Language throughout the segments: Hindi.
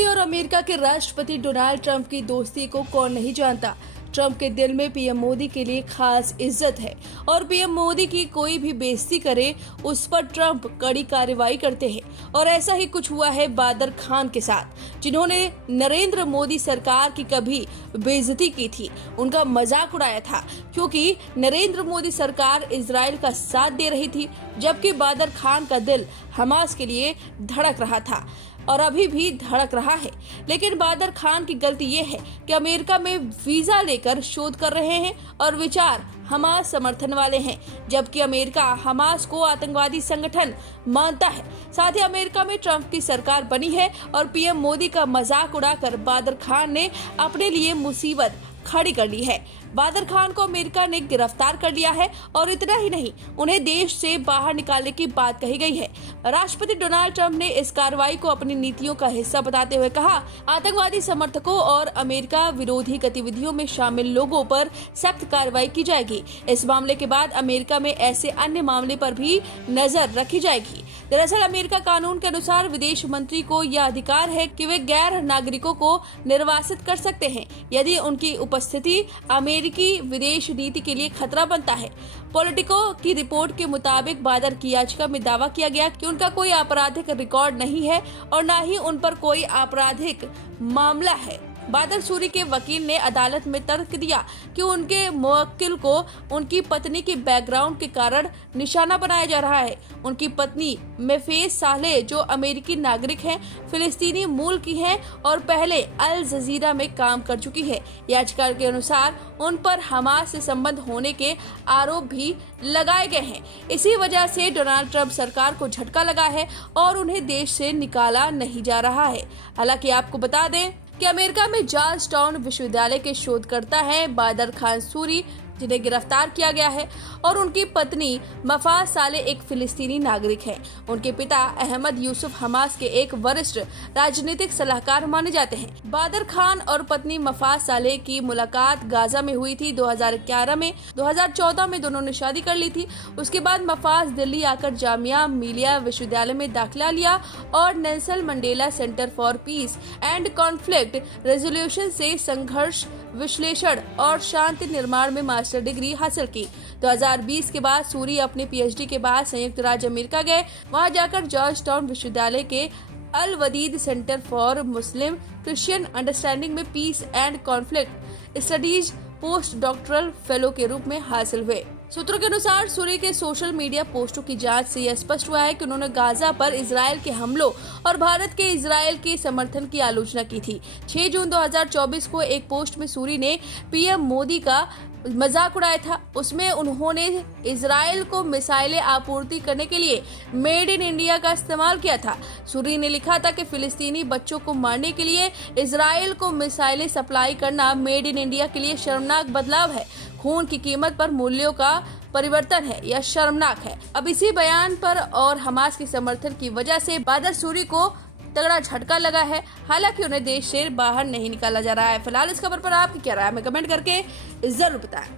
मोदी और अमेरिका के राष्ट्रपति डोनाल्ड ट्रंप की दोस्ती को कौन नहीं जानता। ट्रंप के दिल में पीएम मोदी के लिए खास इज्जत है और पीएम मोदी की कोई भी बेइज्जती करे उस पर ट्रंप कड़ी कार्रवाई करते हैं। और ऐसा ही कुछ हुआ है बादर खान के साथ, जिन्होंने नरेंद्र मोदी सरकार की कभी बेइज्जती की थी, उनका मजाक उड़ाया था, क्योंकि नरेंद्र मोदी सरकार इजराइल का साथ दे रही थी, जबकि बादर खान का दिल हमास के लिए धड़क रहा था और अभी भी धड़क रहा है। लेकिन बादर खान की गलती ये है कि अमेरिका में वीजा लेकर शोध कर रहे हैं और विचार हमास समर्थन वाले हैं, जबकि अमेरिका हमास को आतंकवादी संगठन मानता है। साथ ही अमेरिका में ट्रंप की सरकार बनी है और पीएम मोदी का मजाक उड़ाकर बादर खान ने अपने लिए मुसीबत खड़ी कर ली है। बादर खान को अमेरिका ने गिरफ्तार कर लिया है और इतना ही नहीं, उन्हें देश से बाहर निकालने की बात कही गई है। राष्ट्रपति डोनाल्ड ट्रंप ने इस कार्रवाई को अपनी नीतियों का हिस्सा बताते हुए कहा, आतंकवादी समर्थकों और अमेरिका विरोधी गतिविधियों में शामिल लोगों पर सख्त कार्रवाई की जाएगी। इस मामले के बाद अमेरिका में ऐसे अन्य मामले पर भी नजर रखी जाएगी। दरअसल अमेरिका कानून के अनुसार विदेश मंत्री को यह अधिकार है कि वे गैर नागरिकों को निर्वासित कर सकते हैं यदि उनकी उपस्थिति अमेरिकी विदेश नीति के लिए खतरा बनता है। पॉलिटिको की रिपोर्ट के मुताबिक बादर की याचिका में दावा किया गया कि उनका कोई आपराधिक रिकॉर्ड नहीं है और न ही उन पर कोई आपराधिक मामला है। बादर सूरी के वकील ने अदालत में तर्क दिया कि उनके मुवक्किल को उनकी पत्नी की बैकग्राउंड के कारण निशाना बनाया जा रहा है। उनकी पत्नी मेफेज सालेह, जो अमेरिकी नागरिक हैं, फिलिस्तीनी मूल की हैं और पहले अल जजीरा में काम कर चुकी है। याचिका के अनुसार उन पर हमास से संबंध होने के आरोप भी लगाए गए हैं। इसी वजह से डोनाल्ड ट्रंप सरकार को झटका लगा है और उन्हें देश से निकाला नहीं जा रहा है। हालांकि आपको बता दें कि अमेरिका में जॉर्ज टाउन विश्वविद्यालय के शोधकर्ता हैं बादर खान सूरी, जिन्हें गिरफ्तार किया गया है, और उनकी पत्नी मफाज सालेह एक फिलिस्तीनी नागरिक हैं। उनके पिता अहमद यूसुफ हमास के एक वरिष्ठ राजनीतिक सलाहकार माने जाते हैं। बादर खान और पत्नी मफाज सालेह की मुलाकात गाजा में हुई थी 2011 में। 2014 में दोनों ने शादी कर ली थी। उसके बाद मफाज दिल्ली आकर जामिया मिलिया विश्वविद्यालय में दाखिला लिया और Nelson Mandela centre for piece and conflict resolution से संघर्ष विश्लेषण और शांति निर्माण में मास्टर डिग्री हासिल की। 2020 के बाद सूरी अपने पीएचडी के बाद संयुक्त राज्य अमेरिका गए। वहां जाकर जॉर्ज टाउन विश्वविद्यालय के Al Waleed centre for Muslim Christian understanding में peace and conflict studies postdoctoral fellow के रूप में हासिल हुए। सूत्रों के अनुसार सूरी के सोशल मीडिया पोस्टों की जांच से यह स्पष्ट हुआ है कि उन्होंने गाजा पर इजराइल के हमलों और भारत के इजराइल के समर्थन की आलोचना की थी। 6 जून 2024 को एक पोस्ट में सूरी ने पीएम मोदी का मजाक उड़ाया था। उसमें उन्होंने इजराइल को मिसाइलें आपूर्ति करने के लिए मेड इन इंडिया का इस्तेमाल किया था। सूरी ने लिखा था कि फिलिस्तीनी बच्चों को मारने के लिए इजराइल को मिसाइलें सप्लाई करना मेड इन इंडिया के लिए शर्मनाक बदलाव है। खून की कीमत पर मूल्यों का परिवर्तन है, यह शर्मनाक है। अब इसी बयान पर और हमास के समर्थन की वजह से बादर सूरी को तगड़ा झटका लगा है। हालांकि उन्हें देश से बाहर नहीं निकाला जा रहा है। फिलहाल इस खबर पर आपकी क्या राय है, हमें कमेंट करके जरूर बताएं।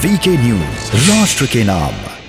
वीके न्यूज, राष्ट्र के नाम।